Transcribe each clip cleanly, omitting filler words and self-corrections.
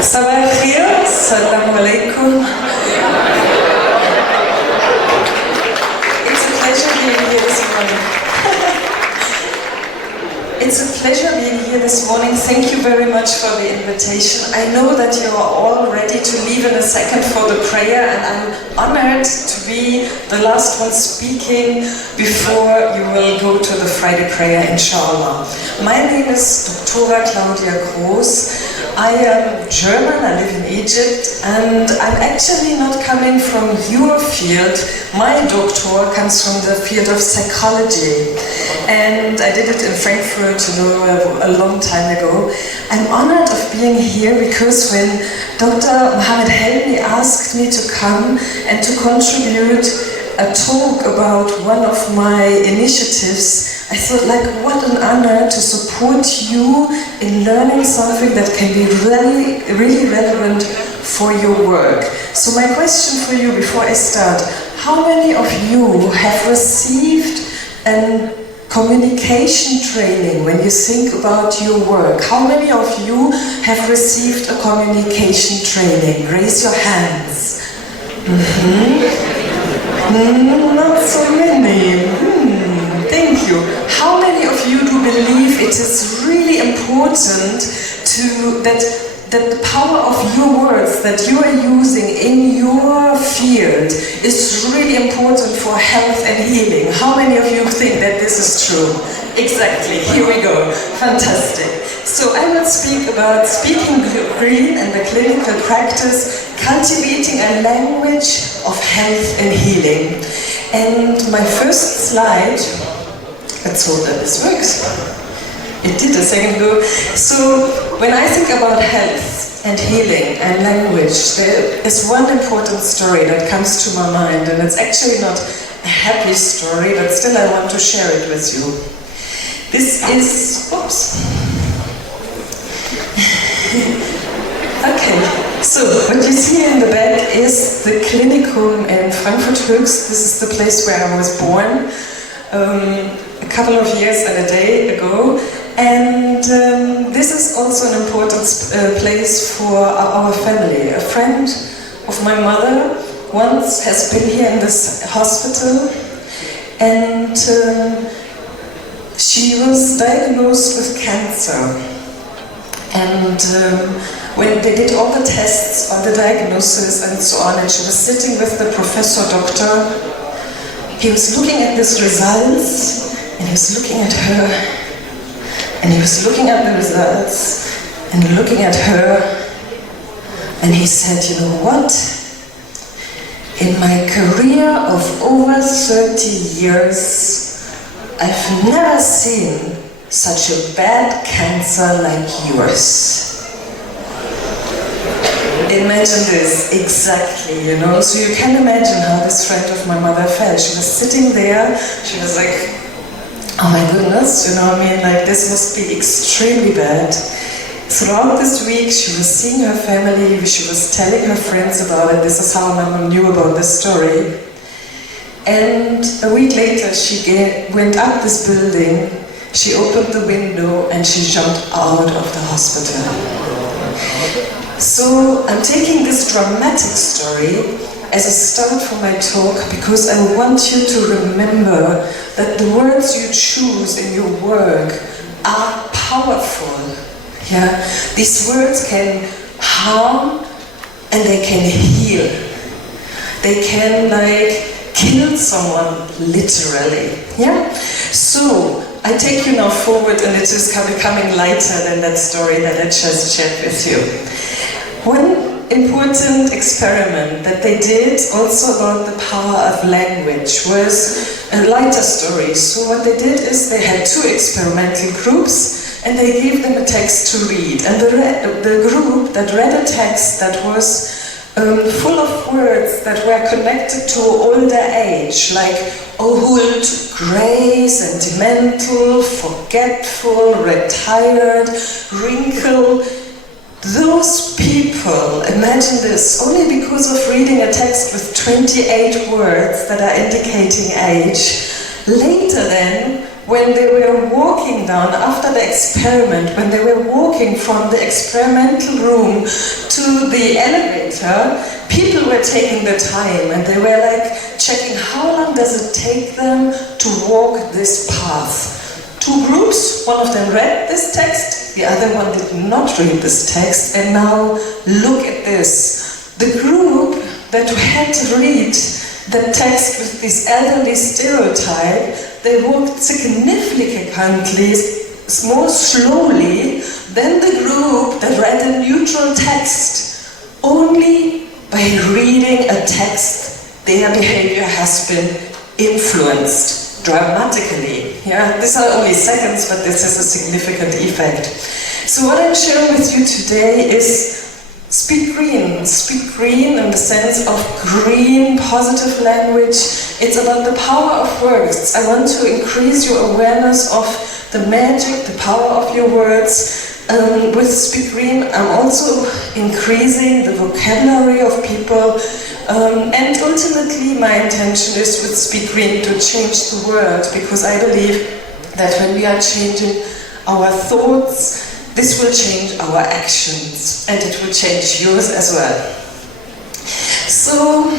Sabah al-khair, assalamu alaikum. It's a pleasure being here this morning. It's a pleasure being here this morning. Thank you very much for the invitation. I know that you are all ready to leave in a second for the prayer, and I'm honored to be the last one speaking before you will go to the Friday prayer, inshallah. My name is Dr.Claudia. I am German, I live in Egypt, and I'm actually not coming from your field. My doctor comes from the field of psychology, and I did it in Frankfurt, a long time ago. I'm honored of being here because when Dr. Mohammed Helmi asked me to come and to contribute a talk about one of my initiatives, I thought, like, what an honor to support you in learning something that can be really relevant for your work. So my question for you before I start, how many of you have received a communication training when you think about your work? How many of you have received a communication training? Raise your hands. Not so many. Thank you. How many of you do believe it is really important that the power of your words that you are using in your field is really important for health and healing? How many of you think that this is true? Exactly. Here we go. Fantastic. So I will speak about speaking green and the clinical practice, cultivating a language of health and healing. And my first slide, let's hope that this works. It did a second ago. So when I think about health and healing and language, there is one important story that comes to my mind, and it's actually not a happy story, but still I want to share it with you. This is, oops. Okay, so what you see in the back is the Klinikum in Frankfurt Höchst. This is the place where I was born a couple of years and a day ago. And this is also an important place for our family. A friend of my mother once has been here in this hospital, and she was diagnosed with cancer. And when they did all the tests on the diagnosis and so on, and she was sitting with the professor doctor, he was looking at these results, and he was looking at her, and he was looking at the results, and looking at her, and he said, you know what? In my career of over 30 years, I've never seen such a bad cancer like yours. Imagine this, exactly, so you can imagine how this friend of my mother felt. She was sitting there, she was like, oh my goodness, like this must be extremely bad. Throughout this week, she was seeing her family, she was telling her friends about it. This is how Mama knew about this story. And a week later, she went up this building, she opened the window, and she jumped out of the hospital. So I'm taking this dramatic story as a start for my talk because I want you to remember that the words you choose in your work are powerful. Yeah? These words can harm and they can heal. They can kill someone literally. Yeah? So I take you now forward, and it is becoming lighter than that story that I just shared with you. One important experiment that they did also about the power of language was a lighter story. So what they did is they had two experimental groups, and they gave them a text to read. And the group that read a text that was full of words that were connected to older age, like old, grey, sentimental, forgetful, retired, wrinkled. Those people, imagine this, only because of reading a text with 28 words that are indicating age, later then, when they were walking down after the experiment, when they were walking from the experimental room to the elevator, people were taking the time and they were like checking how long does it take them to walk this path. Two groups, one of them read this text, the other one did not read this text, and now look at this. The group that had to read the text with this elderly stereotype, they walked significantly more slowly than the group that read a neutral text. Only by reading a text, their behavior has been influenced dramatically. Yeah, these are only seconds, but this is a significant effect. So what I'm sharing with you today is speak green. Speak green in the sense of green, positive language. It's about the power of words. I want to increase your awareness of the magic, the power of your words. With Speak Green, I'm also increasing the vocabulary of people, and ultimately my intention is with Speak Green to change the world, because I believe that when we are changing our thoughts, this will change our actions, and it will change yours as well. So,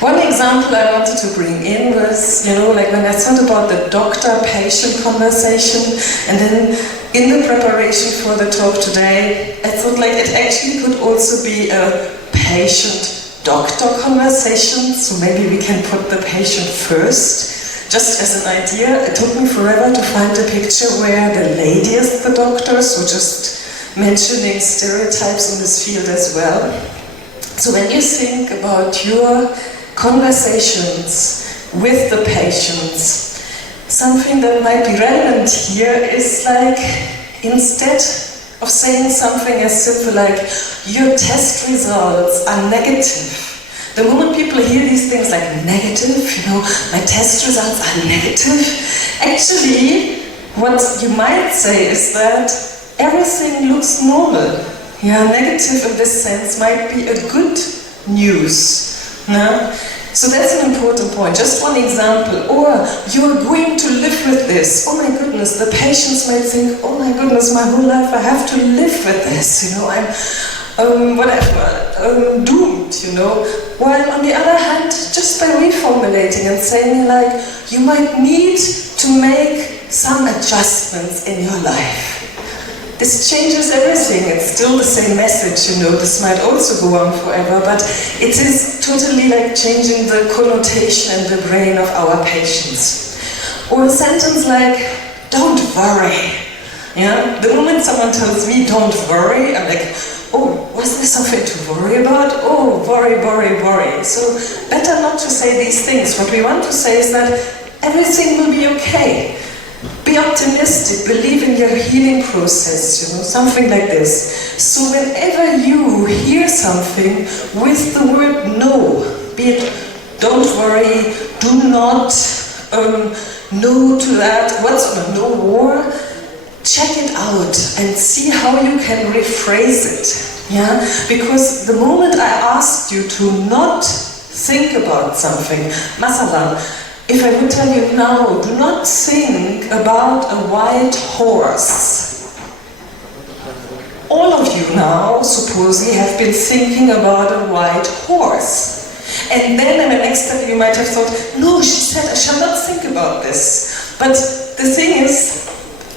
one example I wanted to bring in was, like when I thought about the doctor-patient conversation, and then in the preparation for the talk today, I thought like it actually could also be a patient-doctor conversation, so maybe we can put the patient first. Just as an idea, it took me forever to find a picture where the lady is the doctor, so just mentioning stereotypes in this field as well. So when you think about your conversations with the patients, something that might be relevant here is like, instead of saying something as simple like, your test results are negative. The moment people hear these things like negative, my test results are negative, actually what you might say is that everything looks normal. Yeah, negative in this sense might be a good news. No? So that's an important point. Just one example. Or you're going to live with this. Oh my goodness, the patients might think, oh my goodness, my whole life I have to live with this. I'm doomed, While on the other hand, just by reformulating and saying like, you might need to make some adjustments in your life. This changes everything. It's still the same message, This might also go on forever, but it is totally like changing the connotation in the brain of our patients. Or a sentence like, don't worry. Yeah? The moment someone tells me, don't worry, I'm like, oh, was there something to worry about? Oh, worry, worry, worry. So better not to say these things. What we want to say is that everything will be okay. Be optimistic, believe in your healing process, something like this. So whenever you hear something with the word no, be it don't worry, do not, no to that, what's on a no war, check it out and see how you can rephrase it. Yeah? Because the moment I asked you to not think about something, masalan, if I would tell you now, do not think about a white horse. All of you now, supposedly, have been thinking about a white horse. And then in the next step you might have thought, no, she said I shall not think about this. But the thing is,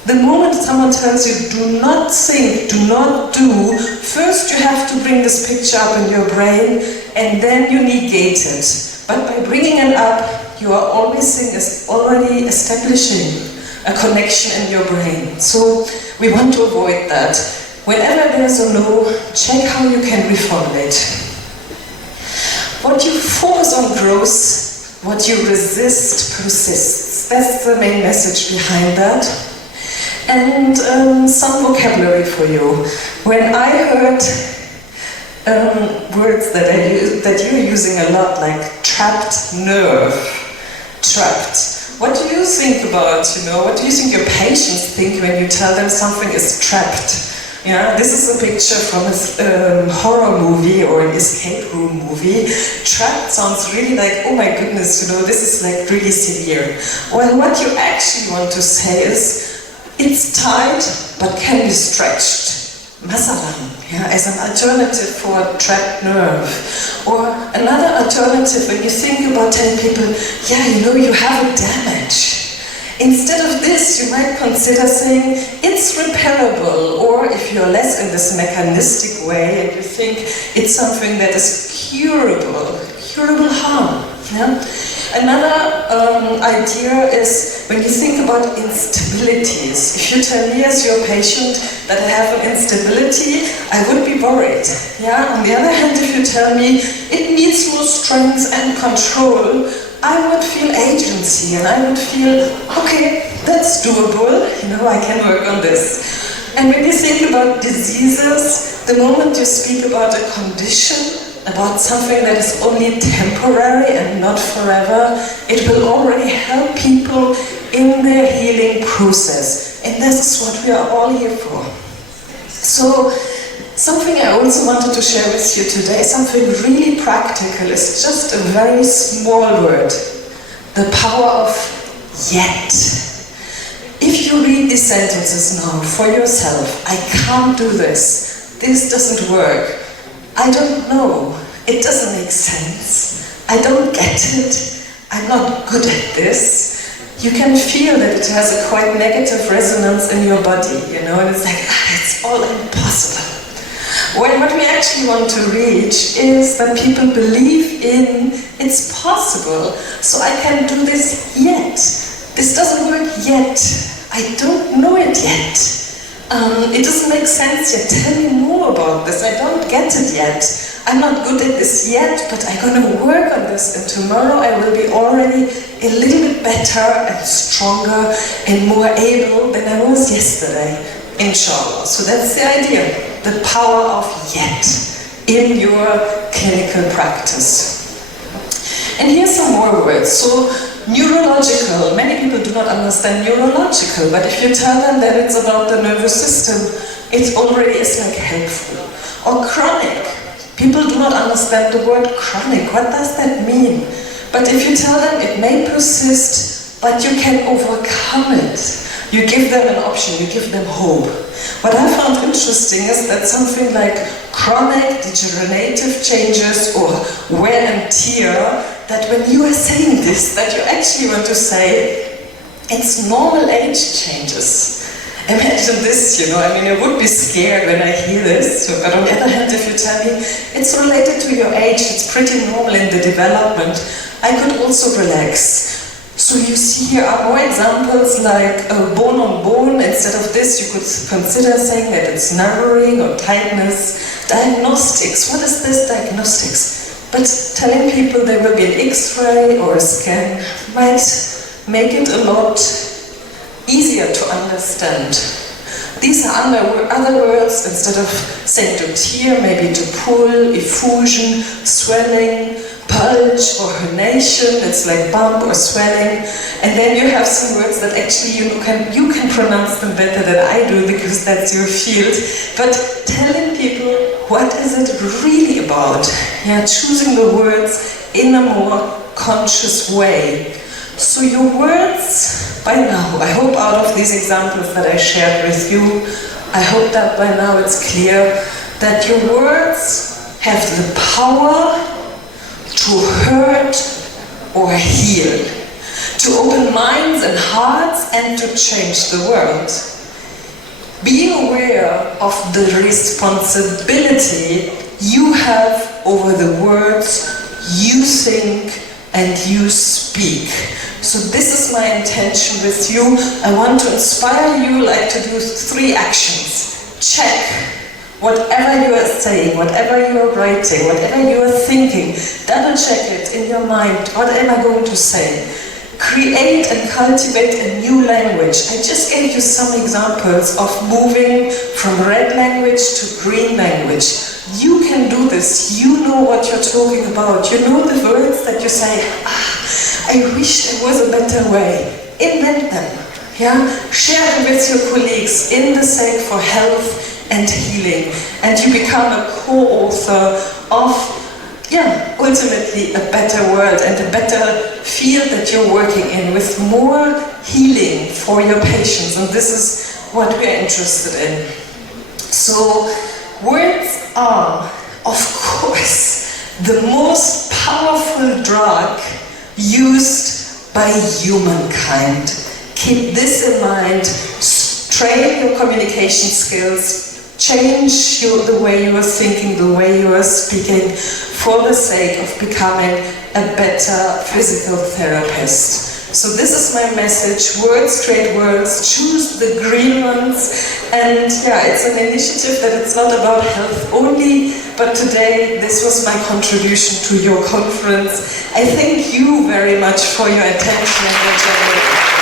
the moment someone tells you do not think, do not do, first you have to bring this picture up in your brain and then you negate it. But by bringing it up, you are already establishing a connection in your brain. So we want to avoid that. Whenever there's a no, check how you can reformulate. What you force on grows, what you resist persists. That's the main message behind that. And some vocabulary for you. When I heard words that you're using a lot, like trapped nerve, trapped. What do you think about, what do you think your patients think when you tell them something is trapped? Yeah, this is a picture from a horror movie or an escape room movie. Trapped sounds really like, oh my goodness, you know, this is like really severe. Well, what you actually want to say is, it's tight but can be stretched. Masalan, yeah, as an alternative for a trapped nerve. Or another alternative, when you think about telling people, yeah, you know, you have a damage. Instead of this, you might consider saying, it's repairable, or if you're less in this mechanistic way and you think it's something that is curable harm. Yeah? Another idea is when you think about instabilities. If you tell me as your patient that I have an instability, I would be worried. Yeah? On the other hand, if you tell me it needs more strength and control, I would feel agency and I would feel, okay, that's doable, you know, I can work on this. And when you think about diseases, the moment you speak about a condition, about something that is only temporary and not forever, it will already help people in their healing process. And this is what we are all here for. So, something I also wanted to share with you today, something really practical, is just a very small word. The power of yet. If you read these sentences now for yourself, I can't do this, this doesn't work, I don't know, it doesn't make sense, I don't get it, I'm not good at this, you can feel that it has a quite negative resonance in your body, you know, and it's like, it's all impossible. Well, what we actually want to reach is that people believe in it's possible, so I can do this yet. This doesn't work yet. I don't know it yet. It doesn't make sense yet. Tell me more about this. I don't get it yet. I'm not good at this yet, but I'm going to work on this, and tomorrow I will be already a little bit better and stronger and more able than I was yesterday, inshallah. So that's the idea. The power of yet in your clinical practice. And here's some more words. So, neurological. Many people do not understand neurological, but if you tell them that it's about the nervous system, it already is like helpful. Or chronic. People do not understand the word chronic. What does that mean? But if you tell them it may persist, but you can overcome it, you give them an option, you give them hope. What I found interesting is that something like chronic degenerative changes or wear and tear, that when you are saying this, that you actually want to say, it's normal age changes. Imagine this, you know, I mean, I would be scared when I hear this, but on the other hand, if you tell me, it's related to your age, it's pretty normal in the development, I could also relax. So you see here are more examples like bone on bone. Instead of this, you could consider saying that it's narrowing or tightness. Diagnostics, what is this diagnostics? But telling people there will be an X-ray or a scan might make it a lot easier to understand. These are other words. Instead of saying to tear, maybe to pull, effusion, swelling, bulge or herniation, it's like bump or swelling. And then you have some words that actually you can pronounce them better than I do because that's your field. But telling people what is it really about? Yeah, choosing the words in a more conscious way. So your words, by now, I hope out of these examples that I shared with you, I hope that by now it's clear that your words have the power to hurt or heal, to open minds and hearts and to change the world. Being aware of the responsibility you have over the words you think and you speak. So this is my intention with you. I want to inspire you like to do 3 actions. Check. Whatever you are saying, whatever you are writing, whatever you are thinking, double check it in your mind. What am I going to say? Create and cultivate a new language. I just gave you some examples of moving from red language to green language. You can do this. You know what you're talking about. You know the words that you say, I wish there was a better way. Invent them. Yeah? Share them with your colleagues in the sake for health and healing. And you become a co-author of, ultimately a better world and a better field that you're working in, with more healing for your patients. And this is what we are interested in. So words are, of course, the most powerful drug used by humankind. Keep this in mind. Train your communication skills. Change the way you are thinking, the way you are speaking, for the sake of becoming a better physical therapist. So this is my message: words create worlds, choose the green ones. And it's an initiative that it's not about health only, but today this was my contribution to your conference. I thank you very much for your attention and your journey.